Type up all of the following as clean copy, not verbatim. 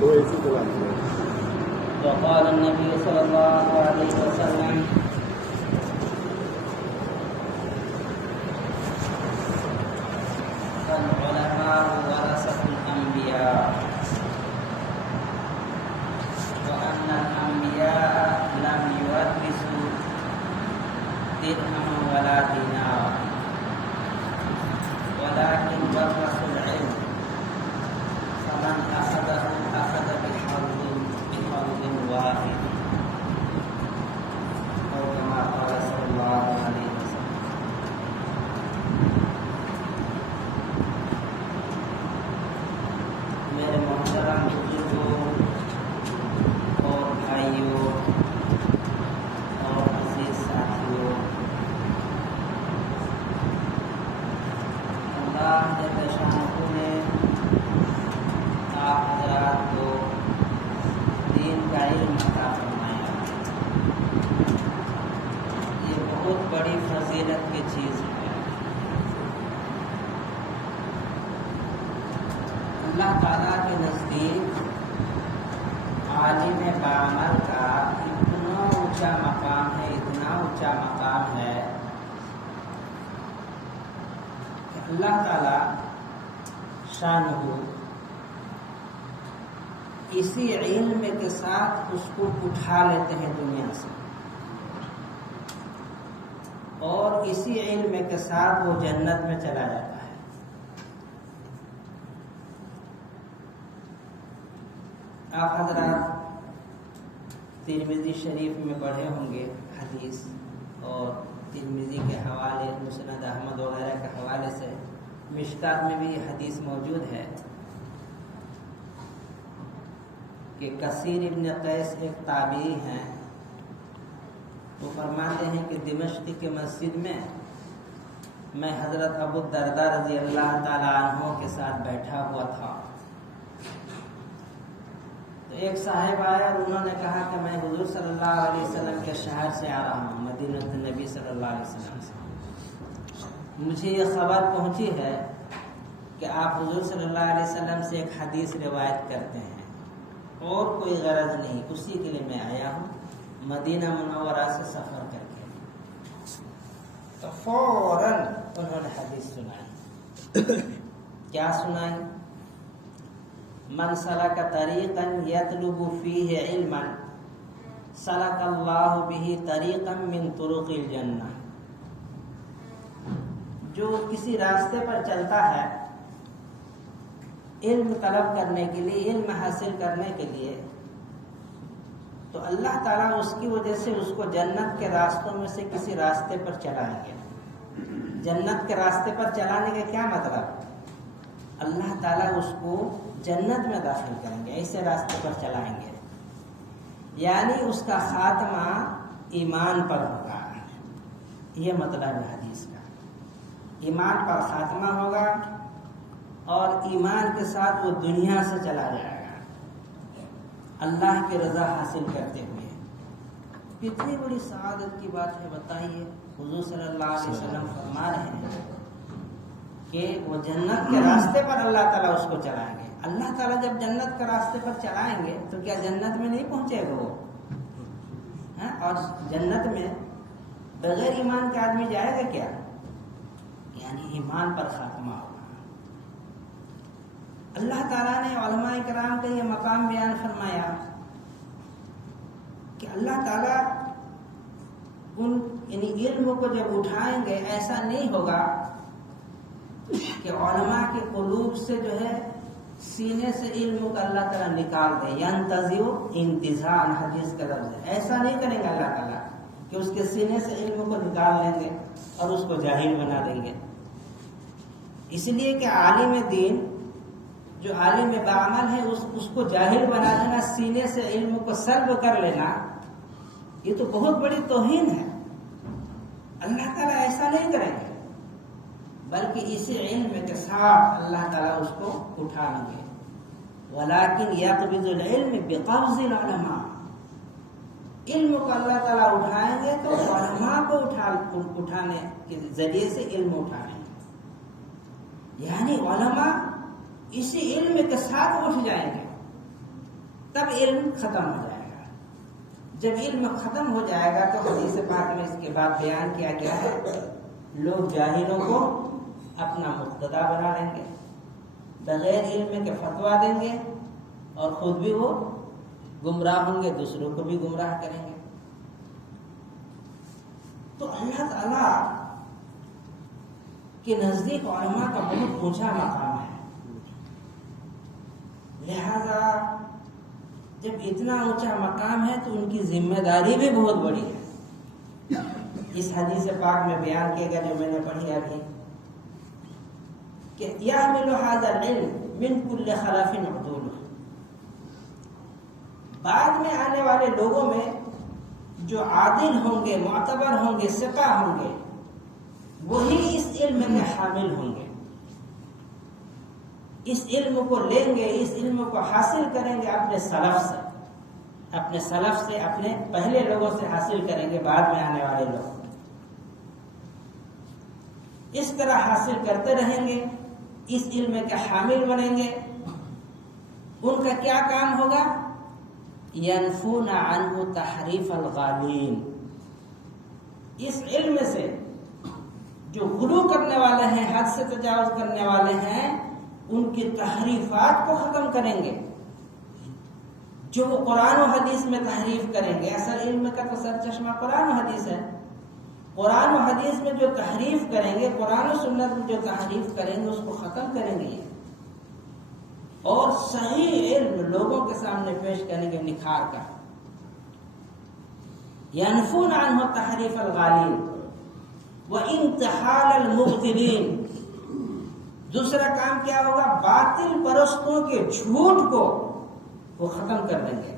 دو ایسی بلاتے ہیں. وقال النبي صلى الله عليه وسلم العلماء ورثة الأنبياء وأن الأنبياء لم يورثوا درهما ولا دينارا ولكن ورثوا العلم فمن أخذه أخذ بحظ واحد أو كما قال صلى الله عليه وسلم. میرے محترم بزرگوں اور بھائیوں اور عزیز ساتھیوں، اللہ جل شانہ نے آپ حضرات کو دین کا علم عطا فرمایا. یہ بہت بڑی فضیلت کی چیز ہے. اللہ تعالیٰ کے نزدیک عالم بعمل کا اتنا اونچا مقام ہے، اتنا اونچا مقام ہے کہ اللہ تعالیٰ شانہ اسی علم کے ساتھ اس کو اٹھا لیتے ہیں دنیا سے، اور اسی علم کے ساتھ وہ جنت میں چلا جاتا ہے. آپ حضرات ترمذی شریف میں پڑھے ہوں گے حدیث، اور ترمذی کے حوالے، مسند احمد وغیرہ کے حوالے سے مشکات میں بھی یہ حدیث موجود ہے کہ کثیر ابن قیس ایک تابعی ہیں. وہ فرماتے ہیں کہ دمشق کی مسجد میں حضرت ابو الدرداء رضی اللہ تعالی عنہ کے ساتھ بیٹھا ہوا تھا. تو ایک صاحب آیا اور انہوں نے کہا کہ میں حضور صلی اللہ علیہ وسلم کے شہر سے آ رہا ہوں، مدینہ النبی صلی اللہ علیہ وسلم سے. مجھے یہ خبر پہنچی ہے کہ آپ حضور صلی اللہ علیہ وسلم سے ایک حدیث روایت کرتے ہیں، اور کوئی غرض نہیں، اسی کے لیے میں آیا ہوں مدینہ منورہ سے سفر کر کے. تو فوراً انہوں نے حدیث سنائی. کیا سنائی؟ من سلک طریقا یطلب فیہ علما سلک اللہ بہ طریقا من طرق الجنہ. جو کسی راستے پر چلتا ہے علم طلب کرنے کے لیے، علم حاصل کرنے کے لیے، تو اللہ تعالیٰ اس کی وجہ سے اس کو جنت کے راستوں میں سے کسی راستے پر چلائیں گے. جنت کے راستے پر چلانے کا کیا مطلب؟ اللہ تعالیٰ اس کو جنت میں داخل کریں گے، ایسے راستے پر چلائیں گے. یعنی اس کا خاتمہ ایمان پر ہوگا. یہ مطلب ہے حدیث کا. ایمان پر خاتمہ ہوگا اور ایمان کے ساتھ وہ دنیا سے چلا جائے گا اللہ کی رضا حاصل کرتے ہوئے. کتنی بڑی سعادت کی بات ہے. بتائیے، حضور صلی اللہ علیہ وسلم فرما رہے ہیں کہ وہ جنت کے راستے پر اللہ تعالیٰ اس کو چلائیں گے. اللہ تعالیٰ جب جنت کے راستے پر چلائیں گے تو کیا جنت میں نہیں پہنچے گا وہ؟ اور جنت میں بغیر ایمان کے آدمی جائے گا کیا؟ یعنی ایمان پر خاتمہ ہوگا. اللہ تعالیٰ نے علماء کرام کا یہ مقام بیان فرمایا کہ اللہ تعالیٰ ان یعنی علم کو جب اٹھائیں گے، ایسا نہیں ہوگا کہ علماء کے قلوب سے جو ہے سینے سے علم کو اللہ تعالیٰ نکال دے. ینتزع انتزاعا حدیث کا لفظ ہے. ایسا نہیں کریں گے اللہ تعالیٰ کہ اس کے سینے سے علم کو نکال لیں گے اور اس کو جاہل بنا دیں گے. اس لیے کہ عالم دین جو عالم بعمل ہے اس کو جاہل بنا دینا، سینے سے علم کو سلب کر لینا، یہ تو بہت بڑی توہین ہے. اللہ تعالیٰ ایسا نہیں کریں گے، بلکہ اسی علم کے ساتھ اللہ تعالیٰ اس کو اٹھا لیں گے. ولیکن یقبض العلم بقبض العلماء. علم کو اللہ تعالیٰ اٹھائیں گے تو علماء کو اٹھانے کے ذریعے سے علم اٹھائیں گے. یعنی علماء اسی علم کے ساتھ اٹھ جائیں گے. تب علم ختم ہو جائے گا. جب علم ختم ہو جائے گا تو حدیث پاک میں اس کے بعد بیان کیا گیا ہے لوگ جاہلوں کو اپنا مقتدا بنا لیں گے، بغیر علم کے فتویٰ دیں گے اور خود بھی وہ گمراہ ہوں گے، دوسروں کو بھی گمراہ کریں گے. تو اللہ تعالی کے نزدیک علماء کا بہت اونچا مقام ہے. لہذا جب اتنا اونچا مقام ہے تو ان کی ذمہ داری بھی بہت بڑی ہے. اس حدیث پاک میں بیان کیا گیا جو میں نے پڑھی ابھی کہ یحمل ھذا العلم من کل خلف عدول، بعد میں آنے والے لوگوں میں جو عادل ہوں گے، معتبر ہوں گے، ثقہ ہوں گے، وہی اس علم کے حامل ہوں گے. اس علم کو لیں گے، اس علم کو حاصل کریں گے اپنے سلف سے، اپنے پہلے لوگوں سے حاصل کریں گے، بعد میں آنے والے لوگ اس طرح حاصل کرتے رہیں گے، اس علم کے حامل بنیں گے. ان کا کیا کام ہوگا؟ ينفون عنه تحریف الغالین، اس علم سے جو غلو کرنے والے ہیں، حد سے تجاوز کرنے والے ہیں، ان کی تحریفات کو ختم کریں گے. جو وہ قرآن و حدیث میں تحریف کریں گے، اصل علم کا تو سر چشمہ قرآن و حدیث ہے. قرآن و حدیث میں جو تحریف کریں گے، قرآن و سنت میں جو تحریف کریں گے، اس کو ختم کریں گے اور صحیح علم لوگوں کے سامنے پیش کریں گے نکھار کا. ينفون عنه تحریف الغالین وانتحال المبطلین. دوسرا کام کیا ہوگا؟ باطل پرستوں کے جھوٹ کو وہ ختم کر دیں گے،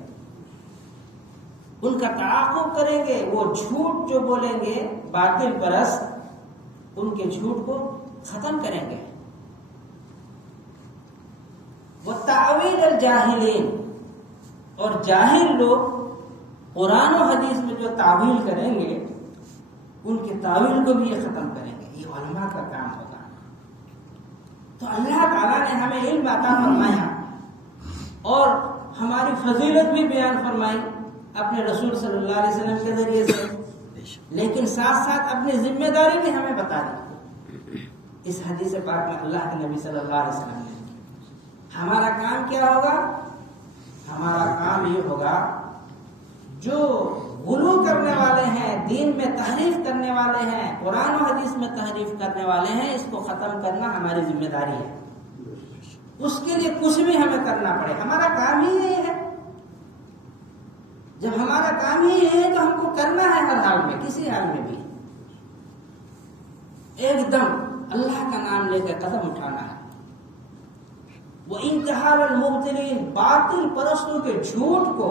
ان کا تعاقب کریں گے. وہ جھوٹ جو بولیں گے باطل پرست، ان کے جھوٹ کو ختم کریں گے. وتعویل الجاہلین، اور جاہل لوگ قرآن و حدیث میں جو تعویل کریں گے ان کے تعویل کو بھی یہ ختم کریں گے. یہ علماء کا کام ہوگا. تو اللہ تعالیٰ نے ہمیں علم عطا فرمایا اور ہماری فضیلت بھی بیان فرمائی اپنے رسول صلی اللہ علیہ وسلم کے ذریعے سے، لیکن ساتھ ساتھ اپنی ذمہ داری بھی ہمیں بتا دی. اس حدیث پاک میں اللہ کے نبی صلی اللہ علیہ وسلم نے ہمارا کام کیا ہوگا؟ ہمارا کام یہ ہوگا جو غلو کرنے والے ہیں، دین میں تحریف کرنے والے ہیں، قرآن و حدیث میں تحریف کرنے والے ہیں، اس کو ختم کرنا ہماری ذمہ داری ہے. اس کے لیے کچھ بھی ہمیں کرنا پڑے، ہمارا کام ہی یہ ہے. جب ہمارا کام ہی یہ ہے تو ہم کو کرنا ہے ہر حال میں، کسی حال میں بھی ایک دم اللہ کا نام لے کر قدم اٹھانا ہے. وہ انتحال المبطلین، باطل پرستوں کے جھوٹ کو،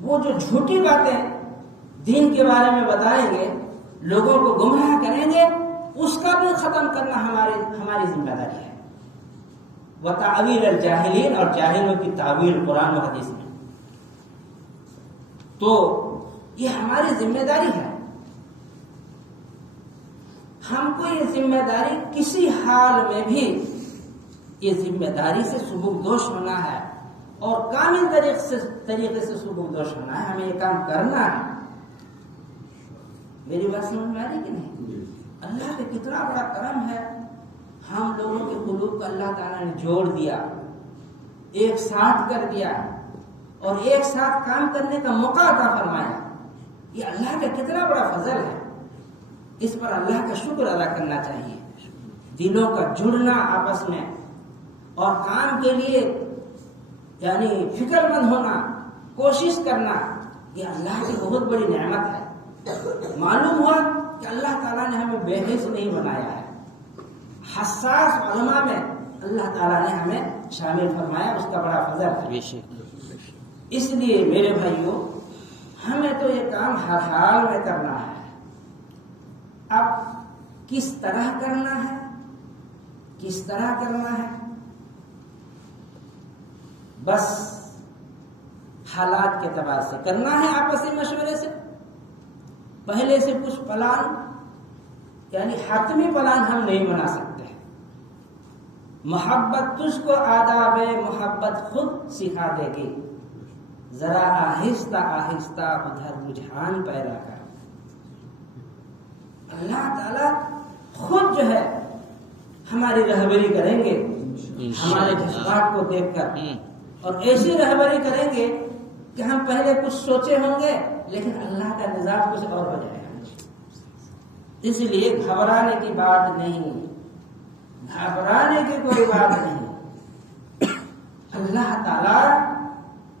وہ جو جھوٹی باتیں دین کے بارے میں بتائیں گے، لوگوں کو گمراہ کریں گے، اس کا بھی ختم کرنا ہماری ذمہ داری ہے. وتعویل الجاہلین، اور جاہلوں کی تعویل قرآن و حدیث میں. تو یہ ہماری ذمہ داری ہے. ہم کو یہ ذمہ داری کسی حال میں بھی یہ ذمہ داری سے سبکدوش ہونا ہے اور کامل طریقے سے سبکدوش ہونا ہے. ہمیں یہ کام کرنا ہے. میری بات سمجھ میں آ رہی کہ نہیں؟ اللہ کا کتنا بڑا کرم ہے، ہم لوگوں کے قلوب کو اللہ تعالیٰ نے جوڑ دیا، ایک ساتھ کر دیا اور ایک ساتھ کام کرنے کا موقع عطا فرمایا. یہ اللہ کا کتنا بڑا فضل ہے. اس پر اللہ کا شکر ادا کرنا چاہیے. دلوں کا جڑنا آپس میں اور کام کے لیے یعنی فکر مند ہونا، کوشش کرنا، یہ اللہ کی بہت بڑی نعمت ہے. معلوم ہوا کہ اللہ تعالیٰ نے ہمیں بے حس نہیں بنایا ہے. حساس علماء میں اللہ تعالیٰ نے ہمیں شامل فرمایا، اس کا بڑا فضل ہے. اس لیے میرے بھائیوں، ہمیں تو یہ کام ہر حال میں کرنا ہے. اب کس طرح کرنا ہے، کس طرح کرنا ہے، بس حالات کے اعتبار سے کرنا ہے. آپسی مشورے سے پہلے سے کچھ پلان یعنی حتمی پلان ہم نہیں بنا سکتے. محبت تجھ کو آداب محبت خود سکھا دے گی، ذرا آہستہ آہستہ ادھر رجحان پیدا کر۔ اللہ تعالیٰ خود جو ہے ہماری رہبری کریں گے ہمارے جذبات کو دیکھ کر، اور ایسی رہبری کریں گے کہ ہم پہلے کچھ سوچے ہوں گے لیکن اللہ کا نظام کچھ اور ہو جائے گا۔ اس لیے گھبرانے کی بات نہیں، گھبرانے کی کوئی بات نہیں۔ اللہ تعالیٰ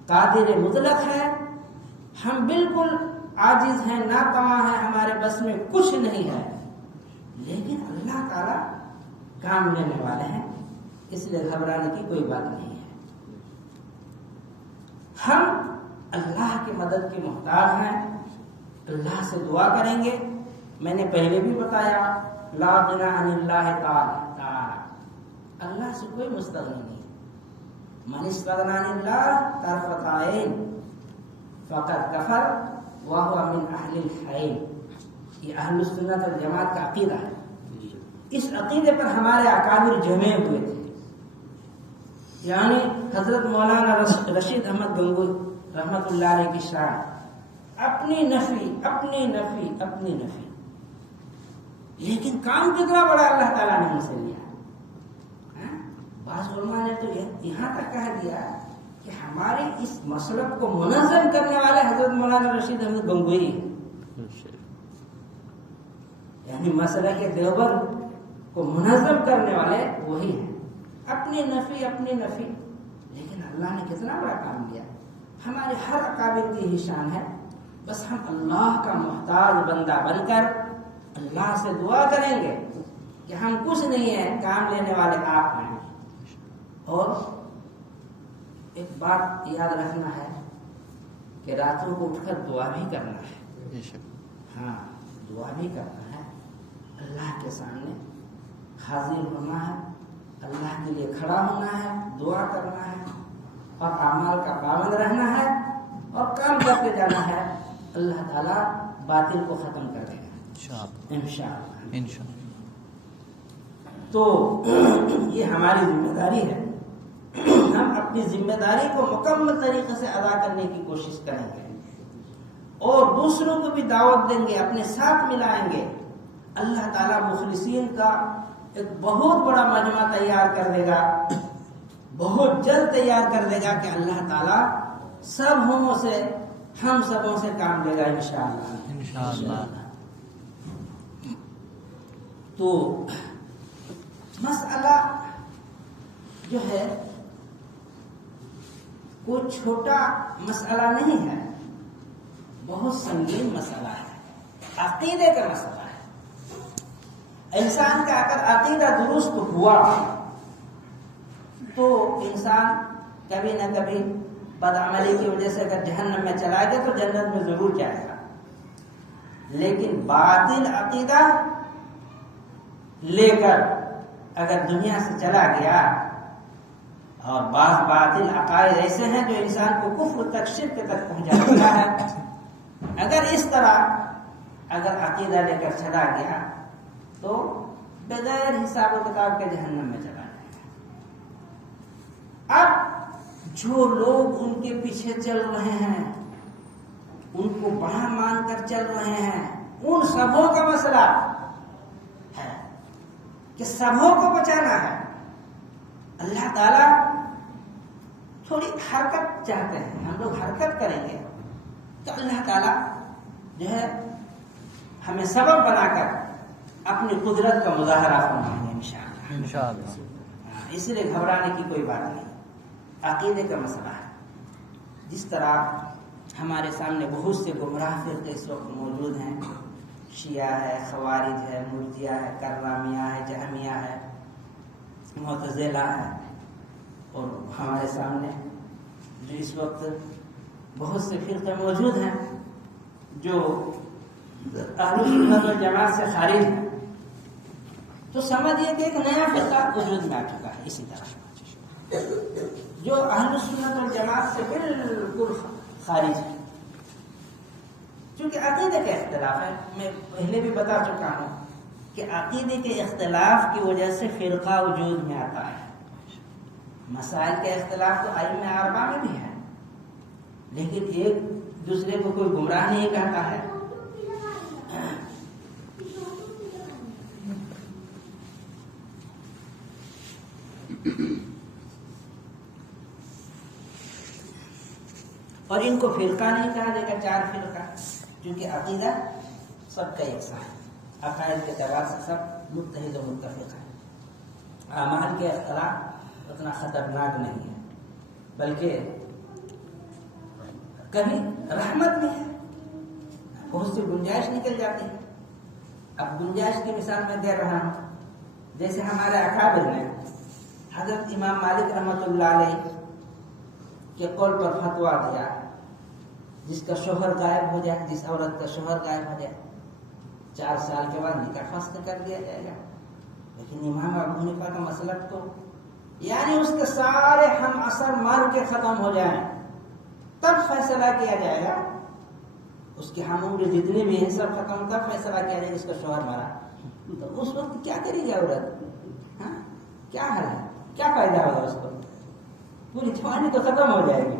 قادر مطلق ہے، ہم بالکل عاجز ہیں، ناتواں ہیں، ہمارے بس میں کچھ نہیں ہے، لیکن اللہ تعالیٰ کام لینے والے ہیں، اس لیے گھبرانے کی کوئی بات نہیں ہے۔ ہم اللہ کی مدد کے محتاج ہیں، اللہ سے دعا کریں گے۔ میں نے پہلے بھی بتایا، لا غنی عن اللہ تعالی، اللہ سے کوئی مستغنی نہیں۔ من استغنی عن اللہ طرفۃ عین فقد کفر وہو من اہل الحین۔ یہ اہل السنت والجماعت کا عقیدہ ہے۔ اس عقیدے پر ہمارے اکابر جمے ہوئے تھے، یعنی حضرت مولانا رشید احمد گنگوئی رحمت اللہ علیہ کی شان، اپنی نفی اپنی نفی اپنی نفی، لیکن کام کتنا بڑا اللہ تعالیٰ نے ہم سے لیا۔ بعض علماء نے تو یہاں تک کہہ دیا کہ ہمارے اس مسلک کو منظم کرنے والے حضرت مولانا رشید احمد گنگوئی ہیں، یعنی مسلک دیوبند کو منظم کرنے والے وہی ہیں۔ اپنی نفی اپنی نفی، لیکن اللہ نے کتنا بڑا کام کیا۔ ہمارے ہر اکابر کی ہی شان ہے، بس ہم اللہ کا محتاج بندہ بن کر اللہ سے دعا کریں گے کہ ہم کچھ نہیں ہیں، کام لینے والے آپ ہیں۔ اور ایک بات یاد رکھنا ہے کہ راتوں کو اٹھ کر دعا بھی کرنا ہے۔ ہاں، دعا بھی کرنا ہے، اللہ کے سامنے حاضر ہونا ہے، اللہ کے لیے کھڑا ہونا ہے، دعا کرنا ہے، اور اعمال کا پابند رہنا ہے، اور کام کرتے جانا ہے۔ اللہ تعالیٰ باطل کو ختم کر دے گا انشاءاللہ۔ تو یہ ہماری ذمہ داری ہے، ہم اپنی ذمہ داری کو مکمل طریقے سے ادا کرنے کی کوشش کریں گے، اور دوسروں کو بھی دعوت دیں گے، اپنے ساتھ ملائیں گے۔ اللہ تعالیٰ مخلصین کا ایک بہت بڑا مجمع تیار کر دے گا، بہت جلد تیار کر دے گا، کہ اللہ تعالیٰ سب ہم سبوں سے کام لے گا انشاءاللہ۔ تو مسئلہ جو ہے کوئی چھوٹا مسئلہ نہیں ہے، بہت سنگین مسئلہ ہے، عقیدے کا مسئلہ ہے۔ انسان کا اگر عقیدہ درست ہوا تو انسان کبھی نہ کبھی بدعملی کی وجہ سے اگر جہنم میں چلا گیا تو جنت میں ضرور جائے گا، لیکن باطل عقیدہ لے کر اگر دنیا سے چلا گیا، اور بعض باطل عقائد ایسے ہیں جو انسان کو کفر تک، شرک تک پہنچا دیتا ہے، اگر اس طرح اگر عقیدہ لے کر چلا گیا تو بغیر حساب و کتاب کے جہنم میں چلا جائے گا۔ اب جو لوگ ان کے پیچھے چل رہے ہیں، ان کو بڑا مان کر چل رہے ہیں، ان سبوں کا مسئلہ ہے کہ سبوں کو بچانا ہے۔ اللہ تعالیٰ تھوڑی حرکت چاہتے ہیں، ہم لوگ حرکت کریں گے تو اللہ تعالیٰ جو ہے ہمیں سبب بنا کر اپنی قدرت کا مظاہرہ فرمائیں گے انشاءاللہ۔ اس لیے گھبرانے کی کوئی بات نہیں، عقیدے کا مسئلہ ہے۔ جس طرح ہمارے سامنے بہت سے گمراہ فرقے اس وقت موجود ہیں، شیعہ ہے، خوارج ہے، مرجئہ ہے، کرامیہ ہے، جہمیہ ہے، معتزلہ ہے، اور ہمارے سامنے جو اس وقت بہت سے فرقے موجود ہیں جو اہل سنت والجماعت سے خارج ہیں، تو سمجھیے کہ ایک نیا فرقہ وجود میں آ چکا ہے۔ اسی طرح جو اہل سنت والجماعت سے بالکل خارج ہے، چونکہ عقیدے کا اختلاف ہے۔ میں پہلے بھی بتا چکا ہوں کہ عقیدے کے اختلاف کی وجہ سے فرقہ وجود میں آتا ہے۔ مسائل کا اختلاف تو ائمہ اربعہ میں بھی ہے، لیکن ایک دوسرے کو کوئی گمراہ نہیں کہتا ہے۔ اور ان کو فرقہ نہیں کہا جائے گا، 4 فرقہ، کیونکہ عقیدہ سب کا یکساں ہے، عقائد کے اعتبار سے سب متحد و متفق ہے۔ اعمال کے اختلاف اتنا خطرناک نہیں ہے، بلکہ کبھی رحمت بھی ہے، بہت سی گنجائش نکل جاتی ہے۔ اب گنجائش کی مثال میں دے رہا ہوں، جیسے ہمارے اکابر نے حضرت امام مالک رحمۃ اللہ علیہ کے قول پر فتویٰ دیا، جس کا شوہر غائب ہو جائے، جس عورت کا شوہر غائب ہو جائے 4 سال کے بعد نکاح فسخ کر دیا جائے گا۔ لیکن امام ابو حنیفہ کا مسلک تو یعنی اس کے سارے ہم اثر مر کے ختم ہو جائیں تب فیصلہ کیا جائے گا، اس کے ہم عمر جتنے بھی ہیں سب ختم، تب فیصلہ کیا جائے گا اس کا شوہر مرا، تو اس وقت کیا کرے گی عورت؟ ہاں کیا حل ہے، کیا فائدہ ہوگا اس کو؟ پوری جوانی تو ختم ہو جائے گی۔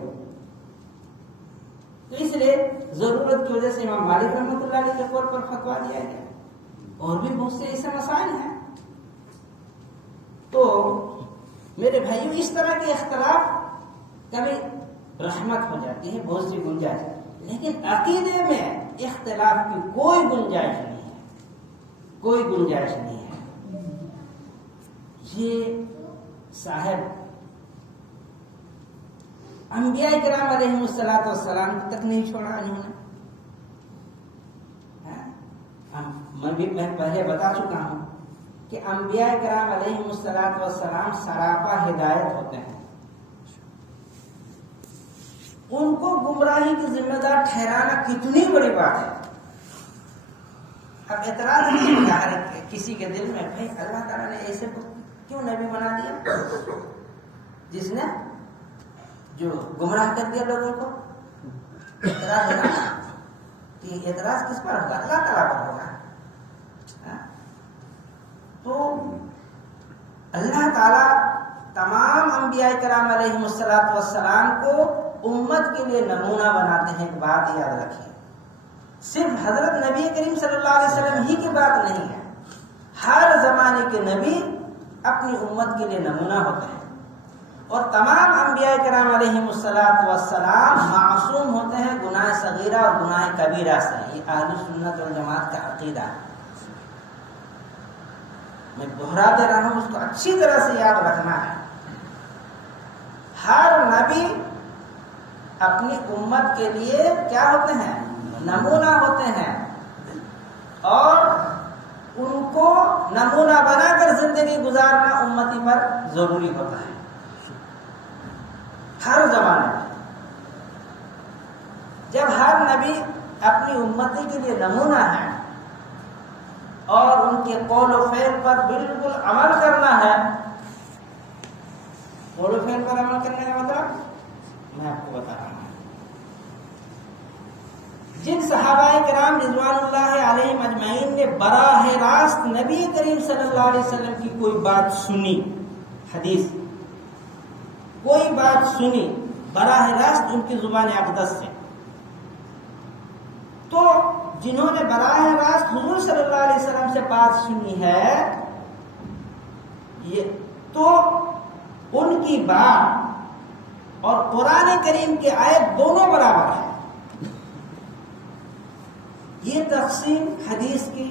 تو اس لیے ضرورت کی وجہ سے امام مالک رحمۃ اللہ علیہ کے قول پر فتویٰ دیا گیا، اور بھی بہت سے ایسے مسائل ہیں۔ تو میرے بھائیوں، اس طرح کے اختلاف کبھی رحمت ہو جاتی ہے، بہت سی گنجائش، لیکن عقیدے میں اختلاف کی کوئی گنجائش نہیں ہے، کوئی گنجائش نہیں ہے۔ یہ صاحب انبیاء کرام علیہم الصلوۃ والسلام تک نہیں چھوڑا انہوں نے۔ میں پہلے بتا چکا ہوں کہ انبیاء کرام علیہم الصلوۃ والسلام سراپا ہدایت ہوتے ہیں، ان کو گمراہی کی ذمہ دار ٹھہرانا کتنی بڑی بات ہے۔ اب اعتراض نہیں ہوتا ہے کسی کے دل میں، بھائی اللہ تعالیٰ نے ایسے کو کیوں نبی بنا دیا، جس نے جو گمراہ کر دیا لوگوں کو؟ اعتراض ہے نا، کہ اعتراض کس پر ہوگا؟ اللہ تعالیٰ پر ہوگا۔ تو اللہ تعالیٰ تمام انبیاء کرام علیہم الصلوۃ والسلام کو امت کے لیے نمونہ بناتے ہیں۔ ایک بات یاد رکھیں، صرف حضرت نبی کریم صلی اللہ علیہ وسلم ہی کی بات نہیں ہے، ہر زمانے کے نبی اپنی امت کے لیے نمونہ ہوتے ہیں، اور تمام انبیاء کرام علیہم الصلوۃ والسلام معصوم ہوتے ہیں گناہ صغیرہ اور گناہ کبیرہ سے۔ یہ اہل سنت والجماعت کا عقیدہ ہے، میں دہرا دے رہا ہوں، اس کو اچھی طرح سے یاد رکھنا ہے۔ ہر نبی اپنی امت کے لیے کیا ہوتے ہیں؟ نمونہ ہوتے ہیں، اور ان کو نمونہ بنا کر زندگی گزارنا امتی پر ضروری ہوتا ہے، ہر زمانے میں۔ جب ہر نبی اپنی امتی کے لیے نمونہ ہے اور ان کے قول و فعل پر بالکل عمل کرنا ہے، قول و فعل پر عمل کرنے کا مطلب میں آپ کو بتا رہا ہوں۔ جن صحابہ کرام رضوان اللہ علیہم اجمعین نے براہ راست نبی کریم صلی اللہ علیہ وسلم کی کوئی بات سنی، حدیث کوئی بات سنی براہ راست ان کی زبان اقدس سے، تو جنہوں نے براہ راست حضور صلی اللہ علیہ وسلم سے بات سنی ہے، یہ تو ان کی بات اور قرآن کریم کی آیت دونوں برابر ہے۔ یہ تقسیم حدیث کی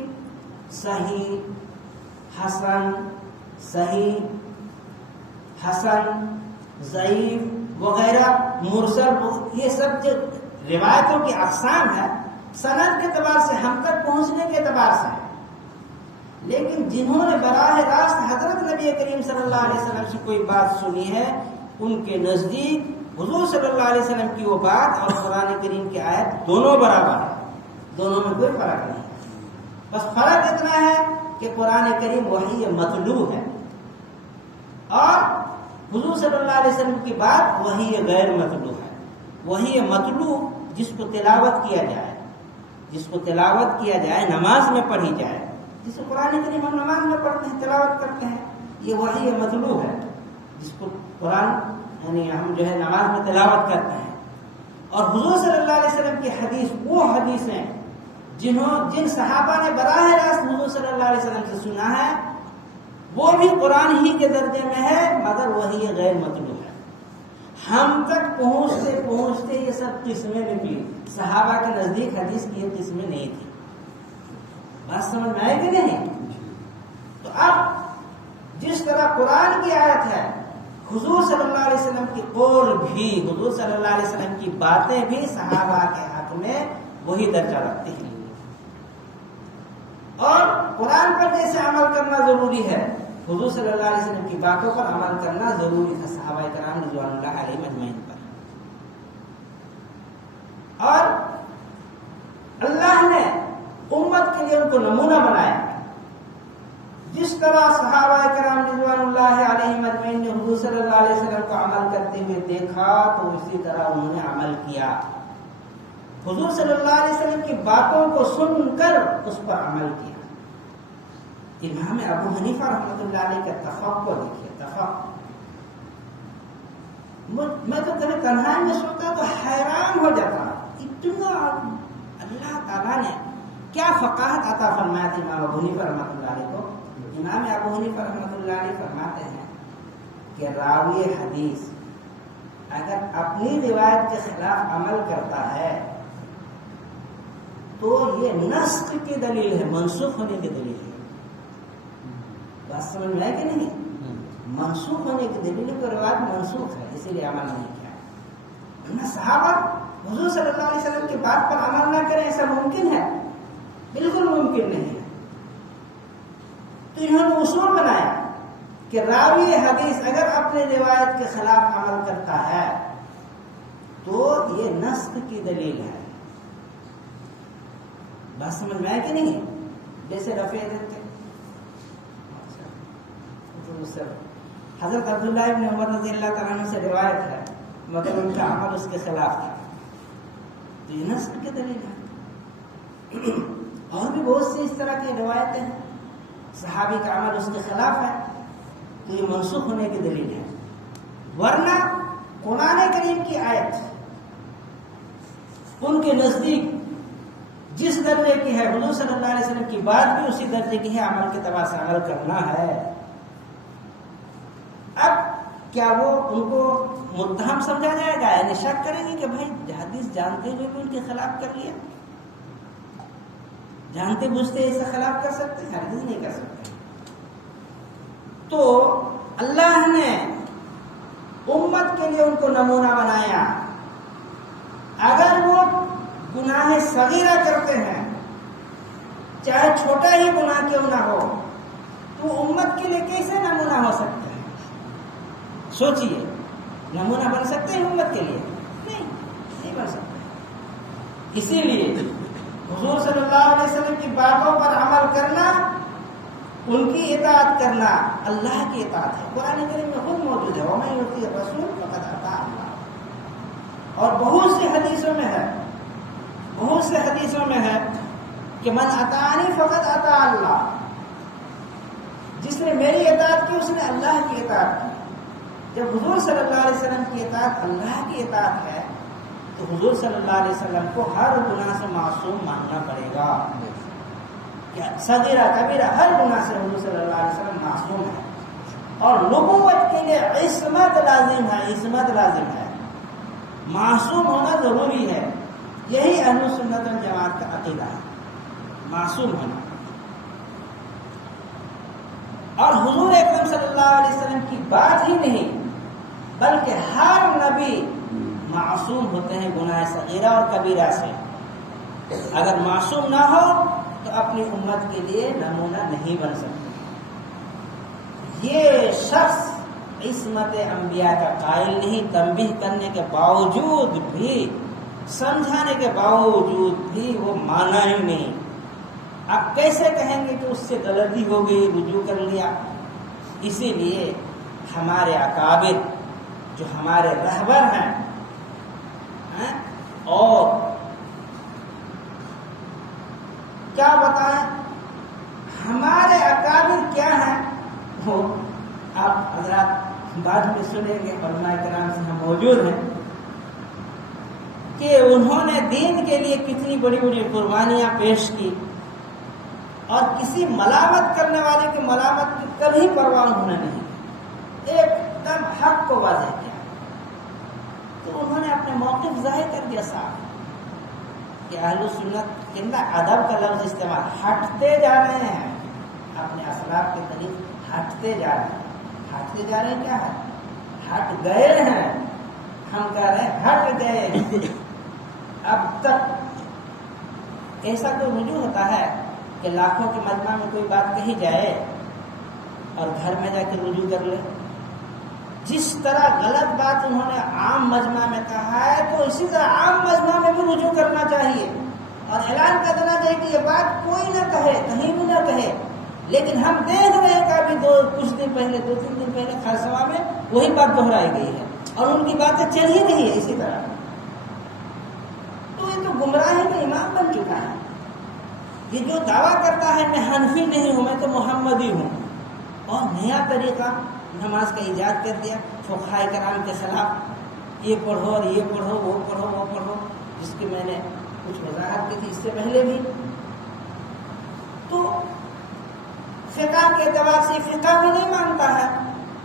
صحیح، حسن، صحیح، حسن، ضعیف وغیرہ، مرسل، یہ سب جو روایتوں کی اقسام ہے، سند کے اعتبار سے ہم تک پہنچنے کے اعتبار سے ہے، لیکن جنہوں نے براہ راست حضرت نبی کریم صلی اللہ علیہ وسلم سے کوئی بات سنی ہے، ان کے نزدیک حضور صلی اللہ علیہ وسلم کی وہ بات اور قرآن کریم کی آیت دونوں برابر ہے، دونوں میں کوئی فرق نہیں، بس فرق اتنا ہے کہ قرآن کریم وحی مطلوع ہے، اور حضور صلی اللہ علیہ وسلم کی بات وحی غیر مطلوع ہے۔ وحی مطلوع جس کو تلاوت کیا جائے، جس کو تلاوت کیا جائے، نماز میں پڑھی جائے، جسے قرآن کریم ہم نماز میں پڑھتے ہیں، تلاوت کرتے ہیں، یہ وحی مطلوع ہے۔ جس کو قرآن یعنی ہم جو ہے نماز میں تلاوت کرتے ہیں، اور حضور صلی اللہ علیہ وسلم کی حدیث وہ حدیثیں جن صحابہ نے براہ راست حضور صلی اللہ علیہ وسلم سے سنا ہے، وہ بھی قرآن ہی کے درجے میں ہے، مگر وہی غیر مطلوب ہے۔ ہم تک پہنچتے پہنچتے یہ سب قسمیں نکلی، صحابہ کے نزدیک حدیث کی یہ قسمیں نہیں تھی۔ بات سمجھ میں آئے کہ نہیں؟ تو اب جس طرح قرآن کی آیت ہے، حضور صلی اللہ علیہ وسلم کی قول بھی، حضور صلی اللہ علیہ وسلم کی باتیں بھی صحابہ کے حق میں وہی درجہ رکھتی ہیں، اور قرآن پر جیسے عمل کرنا ضروری ہے، حضور صلی اللہ علیہ وسلم کی باتوں پر عمل کرنا ضروری تھا صحابہ کرام رضوان اللہ علیہم اجمعین پر۔ اور اللہ نے امت کے لیے ان کو نمونہ بنایا، جس طرح صحابہ کرام رضوان اللہ علیہم اجمعین نے حضور صلی اللہ علیہ وسلم کو عمل کرتے ہوئے دیکھا تو اسی طرح انہوں نے عمل کیا۔ حضور صلی اللہ علیہ وسلم کی باتوں کو سن کر اس پر عمل کیا۔ امام ابو حنیفہ رحمۃ اللہ علیہ کا تفق کو دیکھیے، تفق۔ میں تو کبھی تنہائی میں سوتا تو حیران ہو جاتا، اتنا اللہ تعالیٰ نے کیا فقاہت عطا فرمایا تھا امام ابو حنیفہ رحمۃ اللہ علیہ کو۔ امام ابو حنیفہ رحمۃ اللہ علیہ فرماتے ہیں کہ راوی حدیث اگر اپنی روایت کے خلاف عمل کرتا ہے تو یہ نسخ کی دلیل ہے، منسوخ ہونے کی دلیل ہے۔ بات سمجھ میں ہے کہ نہیں؟ منسوخ ہونے کی دلیل ہے، کوئی روایت منسوخ ہے اسی لیے عمل نہیں کیا۔ ورنہ صحابہ حضور صلی اللہ علیہ وسلم کی بات پر عمل نہ کریں، ایسا ممکن ہے؟ بالکل ممکن نہیں ہے۔ تو انہوں نے اصول بنایا کہ راوی حدیث اگر اپنے روایت کے خلاف عمل کرتا ہے تو یہ نسخ کی دلیل ہے۔ بات سمجھ میں آئے کہ نہیں؟ جیسے رفع یدین کے حضرت عبداللہ ابن عمر رضی اللہ تعالیٰ عنہ سے روایت ہے، مگر ان کا عمل اس کے خلاف تھا، تو یہ نسخ کی دلیل ہے۔ اور بھی بہت سی اس طرح کی روایتیں ہیں، صحابی کا عمل اس کے خلاف ہے تو یہ منسوخ ہونے کی دلیل ہے۔ ورنہ قرآن کریم کی آیت ان کے نزدیک جس درجے کی ہے، حضور صلی اللہ علیہ وسلم کی بات بھی اسی درجے کی ہے، عمل کے تبع سے عمل کرنا ہے۔ اب کیا وہ ان کو متہم سمجھا جائے گا؟ یعنی شک کریں گے کہ بھائی حدیث جانتے ہوئے بھی ان کے خلاف کر لیا، جانتے بوجھتے ایسا خلاف کر سکتے ہیں؟ ہرگز نہیں کر سکتے۔ تو اللہ نے امت کے لیے ان کو نمونہ بنایا، اگر وہ گناہ صغیرہ کرتے ہیں، چاہے چھوٹا ہی گناہ کیوں نہ ہو، تو امت کے لیے کیسے نمونہ ہو سکتے ہیں؟ سوچئے، نمونہ بن سکتے ہیں امت کے لیے؟ نہیں بن سکتے۔ اسی لیے حضور صلی اللہ علیہ وسلم کی باتوں پر عمل کرنا، ان کی اطاعت کرنا اللہ کی اطاعت ہے۔ قرآن کریم میں خود موجود ہے، وَمَن يُطِعِ الرَّسُولَ فَقَدْ أَطَاعَ اللَّهَ۔ اور بہت سی حدیثوں میں ہے کہ من اطاعنی فقد اطاع اللہ، جس نے میری اطاعت کی اس نے اللہ کی اطاعت کی۔ جب حضور صلی اللہ علیہ وسلم کی اطاعت اللہ کی اطاعت ہے تو حضور صلی اللہ علیہ وسلم کو ہر گناہ سے معصوم ماننا پڑے گا، کہ صغیرہ کبیرہ ہر گناہ سے حضور صلی اللہ علیہ وسلم معصوم ہے۔ اور نبوت کے لیے عصمت لازم ہے، عصمت لازم ہے، معصوم ہونا ضروری ہے۔ یہی اہل سنت والجماعت کا عقیدہ ہے، معصوم ہونا۔ اور حضور اکرم صلی اللہ علیہ وسلم کی بات ہی نہیں بلکہ ہر نبی معصوم ہوتے ہیں گناہ صغیرہ اور کبیرہ سے۔ اگر معصوم نہ ہو تو اپنی امت کے لیے نمونہ نہیں بن سکتے۔ یہ شخص عصمت انبیاء کا قائل نہیں، تنبیہ کرنے کے باوجود بھی، سمجھانے کے باوجود بھی وہ مانا ہی نہیں۔ آپ کیسے کہیں گے کہ اس سے غلطی ہو گئی، رجوع کر لیا؟ اسی لیے ہمارے اکابر جو ہمارے رہبر ہیں اور کیا بتائیں ہمارے اکابر کیا ہیں، وہ آپ حضرات بعد میں سنیں گے، علماء کرام سے ہم موجود ہیں کہ انہوں نے دین کے لیے کتنی بڑی بڑی قربانیاں پیش کی، اور کسی ملامت کرنے والے کی ملامت کی کبھی پرواہ انہوں نے نہیں کی، ایک دم حق کو واضح کیا۔ تو انہوں نے اپنے موقف ظاہر کر دیا صاحب کہ اہل سنت کے اندر ادب کا لفظ استعمال، ہٹتے جا رہے ہیں اپنے اسلاف کے قریب، ہٹتے جا رہے ہیں۔ ہٹتے جا رہے ہیں کیا ہے؟ ہٹ گئے ہیں، ہم کہہ رہے ہیں ہٹ گئے۔ اب تک ایسا کوئی رجوع ہوتا ہے کہ لاکھوں کے مجمع میں کوئی بات کہی جائے اور گھر میں جا کے رجوع کر لے؟ جس طرح غلط بات انہوں نے عام مجمع میں کہا ہے تو اسی طرح عام مجمع میں بھی رجوع کرنا چاہیے اور اعلان کر دینا چاہیے کہ یہ بات کوئی نہ کہے، کہیں بھی نہ کہے۔ لیکن ہم دیکھ رہے ہیں کہ ابھی کچھ دن پہلے، 2-3 دن پہلے خرسواں میں وہی بات دہرائی گئی ہے اور ان کی باتیں چل ہی رہی ہے اسی طرح۔ تو یہ تو گمراہی کا امام بن چکا ہے۔ یہ جو دعویٰ کرتا ہے میں حنفی نہیں ہوں، میں تو محمدی ہوں، اور نیا طریقہ نماز کا ایجاد کر دیا فقہاء کرام کے خلاف، یہ پڑھو اور یہ پڑھو، وہ پڑھو وہ پڑھو، جس کی میں نے کچھ وضاحت کی تھی اس سے پہلے بھی۔ تو فقہ کے اعتبار سے فقہ بھی نہیں مانتا ہے،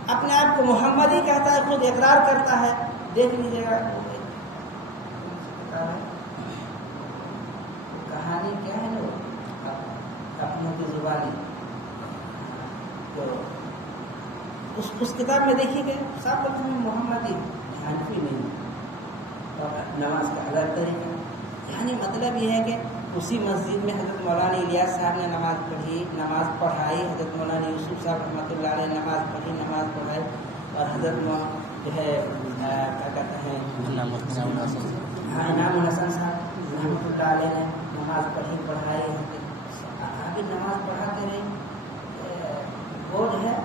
اپنے آپ کو محمدی کہتا ہے، خود اقرار کرتا ہے۔ دیکھ لیجیے گا کہانی کیا ہے نا اپنوں کی زبانی، تو اس کتاب میں دیکھیے گا صاحب کہتے ہیں محمدی حنفی نہیں، اور نماز کا الگ طریقہ۔ یعنی مطلب یہ ہے کہ اسی مسجد میں حضرت مولانا الیاس صاحب نے نماز پڑھی، نماز پڑھائی، حضرت مولانا یوسف صاحب رحمۃ اللہ علیہ نماز پڑھی، نماز پڑھائی، اور حضرت جو ہے کیا کہتے ہیں انعام الحسن صاحب رحمۃ اللہ علیہ نے نماز پڑھی، پڑھائی، ابھی نماز پڑھاتے رہے۔ وہ جو ہے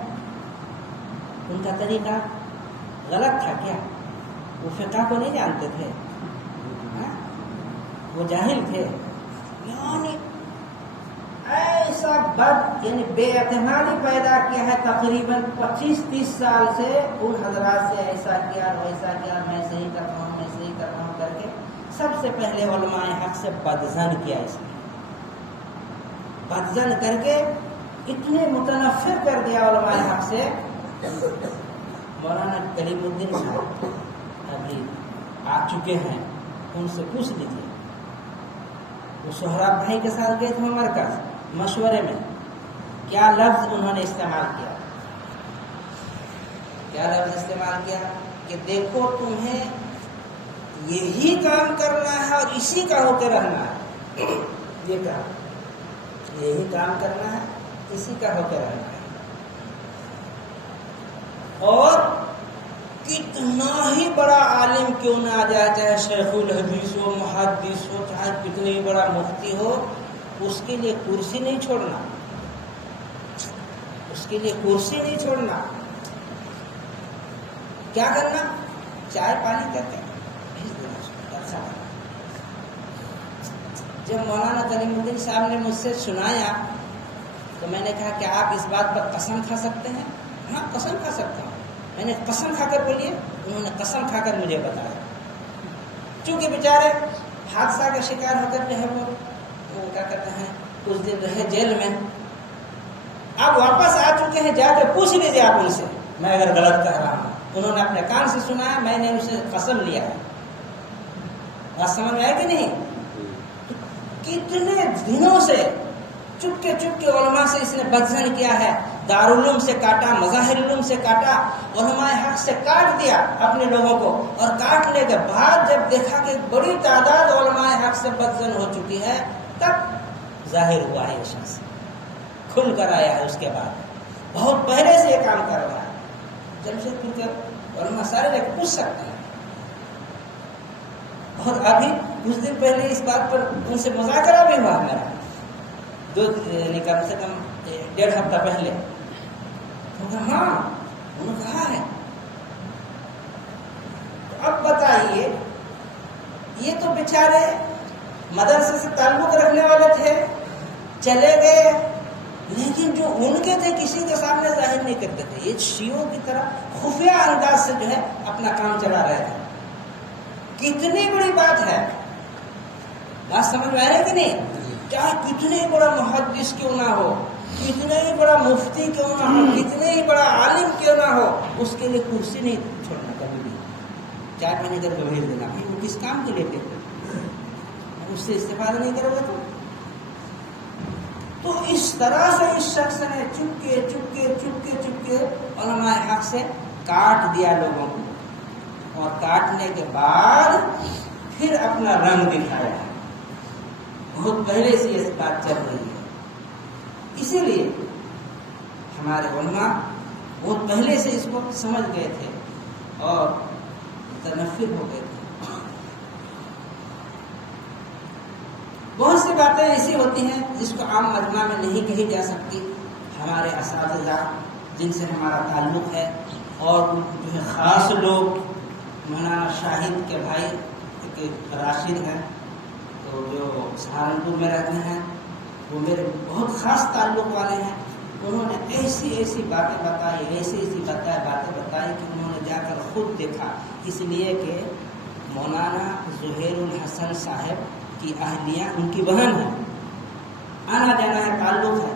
ان کا طریقہ غلط تھا کیا؟ وہ فقہ کو نہیں جانتے تھے، وہ جاہل تھے، یعنی ایسا بد یعنی بے اعتمادی پیدا کیا ہے تقریباً 25-30 سال سے ان حضرات سے، ایسا کیا ویسا کیا، میں صحیح کر رہا ہوں، میں صحیح کر رہا ہوں کر کے سب سے پہلے علماء حق سے بدظن کیا، اس نے بدظن کر کے اتنے متنفر کر دیا علماء حق سے۔ مولانا کلیم الدین صاحب ابھی آ چکے ہیں، ان سے پوچھ لیجیے، وہ سہراب بھائی کے ساتھ گئے تھے مرکز مشورے میں، کیا لفظ انہوں نے استعمال کیا؟ کیا لفظ استعمال کیا کہ دیکھو تمہیں یہی کام کرنا ہے اور اسی کا ہو کے رہنا ہے، یہ کہا یہی کام کرنا ہے، اسی کا ہو کے رہنا ہے، اور کتنا ہی بڑا عالم کیوں نہ آ جائے، چاہے شیخ الحدیث ہو، محدث ہو، چاہے کتنا ہی بڑا مفتی ہو، اس کے لیے کرسی نہیں چھوڑنا، اس کے لیے کرسی نہیں چھوڑنا۔ کیا کرنا؟ چائے پانی کر کے بھیج دینا، اچھا۔ جب مولانا کلیم الدین صاحب نے مجھ سے سنایا تو میں نے کہا کہ آپ اس بات پر قسم کھا سکتے ہیں؟ ہاں قسم کھا سکتا ہوں۔ میں نے قسم کھا کر بولیے، انہوں نے قسم کھا کر مجھے بتایا، چونکہ بیچارے حادثہ کا شکار ہو کر جو ہے وہ کیا کہتے ہیں کچھ دن رہے جیل میں، اب واپس آ چکے ہیں، جا کے پوچھ لیجیے آپ ان سے میں اگر غلط کہہ رہا ہوں۔ انہوں نے اپنے کان سے سنا ہے، میں نے ان سے قسم لیا ہے، بات سمجھ میں آئے کہ نہیں؟ کتنے دنوں سے چپکے چپکے علماء سے اس نے بدظن کیا ہے، دارالعلوم سے کاٹا، مظاہر علوم سے کاٹا، علماء حق سے کاٹ دیا اپنے لوگوں کو، اور کاٹنے کے بعد جب دیکھا کہ بڑی تعداد علماء حق سے بدظن ہو چکی ہے، تب ظاہر ہوا ہے یہ شخص، کھل کر آیا ہے۔ اس کے بعد بہت پہلے سے یہ کام کر رہا ہے، جمشید کیونکہ علماء سارے لے پوچھ سکتے ہیں، اور ابھی کچھ دن پہلے اس بات پر ان سے مذاکرہ بھی ہوا میرا، کم سے کم 1.5 ہفتہ پہلے۔ ہاں انہوں نے کہا ہے۔ تو اب بتائیے، یہ تو بیچارے مدرسے سے تعلق رکھنے والے تھے، چلے گئے لیکن جو ان کے تھے کسی کے سامنے ظاہر نہیں کرتے تھے. یہ شیعوں کی طرح خفیہ انداز سے جو ہے اپنا کام چلا رہے تھے. کتنی بڑی بات ہے، بات سمجھ میں آ رہی ہے کہ نہیں؟ چاہے کتنے بڑا محدث کیوں نہ ہو، کتنے ہی بڑا مفتی کیوں نہ ہو، کتنے ہی بڑا عالم کیوں نہ ہو، اس کے لیے کرسی نہیں چھوڑنا کبھی بھی. چائے پانی کر کے بھیج دینا. وہ کس کام کے لیے کہتے ہیں؟ اس سے استفادہ نہیں کرو گے تو اس طرح سے اس شخص نے چپکے چپکے چپکے چپکے علماء حق سے کاٹ دیا لوگوں کو، اور کاٹنے کے بعد پھر اپنا رنگ دکھایا. بہت پہلے سے یہ بات چل رہی ہے. اسی لیے ہمارے علماء بہت پہلے سے اس کو سمجھ گئے تھے اور متنفر ہو گئے تھے. بہت سی باتیں ایسی ہوتی ہیں جس کو عام مجمع میں نہیں کہی جا سکتی. ہمارے اساتذہ جن سے ہمارا تعلق ہے اور جو ہے خاص لوگ، مولانا شاہد کے بھائی ایک راشد ہیں تو جو سہارنپور میں رہتے ہیں، وہ میرے بہت خاص تعلق والے ہیں. انہوں نے ایسی ایسی باتیں بتائی، ایسی ایسی باتیں بتائی کہ انہوں نے جا کر خود دیکھا. اس لیے کہ مولانا زہیر الحسن صاحب کی اہلیہ ان کی بہن ہے، آنا جانا ہے، تعلق ہے،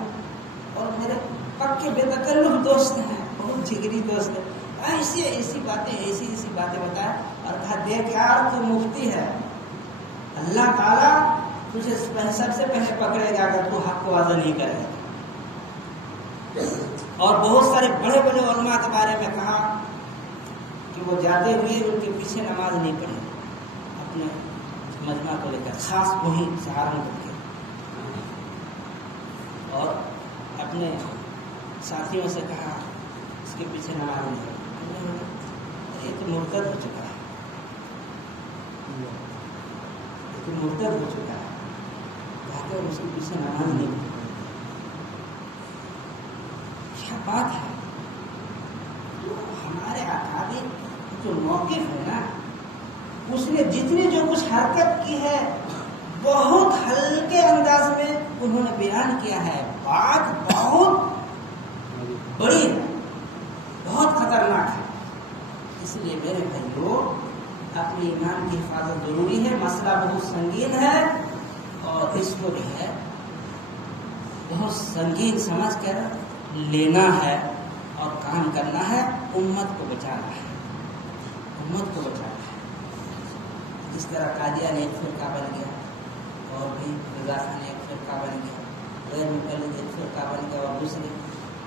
اور میرے پکے بے تکلف دوست ہیں، بہت جگری دوست ہیں. ایسی ایسی باتیں بتائیں اور کہا دیکھ یار تو مفتی ہے، اللہ تعالیٰ تجھے سب سے پہلے پکڑے گا اگر تو حق کو واضح نہیں کرے. اور بہت سارے بڑے بڑے علماء کے بارے میں کہا کہ وہ جاتے ہوئے ان کے پیچھے نماز نہیں پڑھی اپنے مجمع کو لے کر، خاص وہی سہارنپور کے، اور اپنے ساتھیوں سے کہا اس کے پیچھے نماز نہیں پڑھی. یہ تو مرتد ہو چکا ہے، مرتد ہو چکا ہے، کہتے ہیں اس کے پیچھے نماز نہیں پڑھی. کیا بات ہے! تو ہمارے اکابر جو موقف ہے نا، اس نے جتنی جو کچھ حرکت کی ہے بہت ہلکے انداز میں انہوں نے بیان کیا ہے. بات بہت بڑی ہے، بہت خطرناک ہے. اس لیے میرے بھائیوں، اپنے ایمان کی حفاظت ضروری ہے. مسئلہ بہت سنگین ہے اور اس کو جو ہے بہت سنگین سمجھ کر لینا ہے اور کام کرنا ہے. امت کو بچانا ہے، امت کو بچانا ہے. جس طرح قادیان ایک فرقہ بن گیا اور بھی رضا خان ایک فرقہ بن گیا، غیر مقلد ایک فرقہ بن گیا اور دوسرے،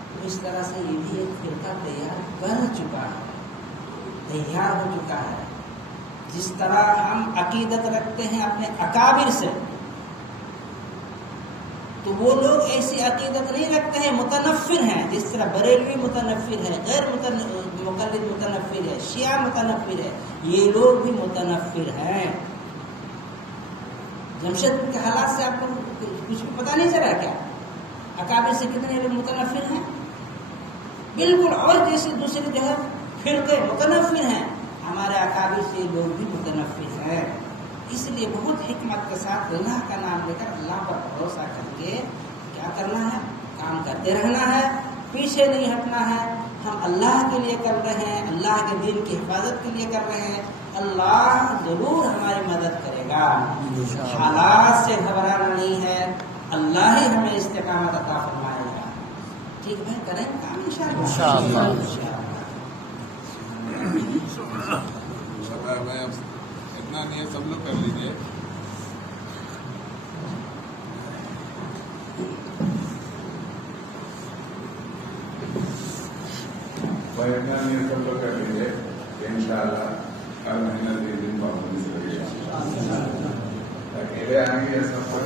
تو اس طرح سے یہ بھی ایک فرقہ تیار کر چکا ہے، تیار ہو چکا ہے. جس طرح ہم عقیدت رکھتے ہیں اپنے اکابر سے، تو وہ لوگ ایسی عقیدت نہیں رکھتے ہیں، متنفر ہیں. جس طرح بریلوی متنفر ہے، غیر مقلد متنفر ہے، شیعہ متنفر ہے، یہ لوگ بھی متنفر ہیں. جمشید پور کے حالات سے آپ کو کچھ بھی پتہ نہیں چلا کیا؟ اکابر سے کتنے لوگ متنفر ہیں بالکل، اور جیسے دوسرے جو ہے فرقے متنفر ہیں، ہمارے اکابر سے لوگ بھی متنفر ہیں. اس لیے بہت حکمت کے ساتھ اللہ کا نام لے کر اللہ پر بھروسہ کر کے کیا کرنا ہے؟ کام کرتے رہنا ہے، پیچھے نہیں ہٹنا ہے. ہم اللہ کے لیے کر رہے ہیں، اللہ کے دین کی حفاظت کے لیے کر رہے ہیں. اللہ ضرور ہماری مدد کرے گا. حالات سے گھبرانا نہیں ہے، اللہ ہی ہمیں استقامت عطا فرمائے گا. ٹھیک ہے، کریں کام انشاءاللہ. اتنا نہیں ہے، سب لوگ کر لیجیے. اتنا نہیں ہے، سب لوگ کر لیجیے. انشاءاللہ ہر مہینہ 3 دن پابندی سے لگے گا. اکیلے آئیں گے یا سب کو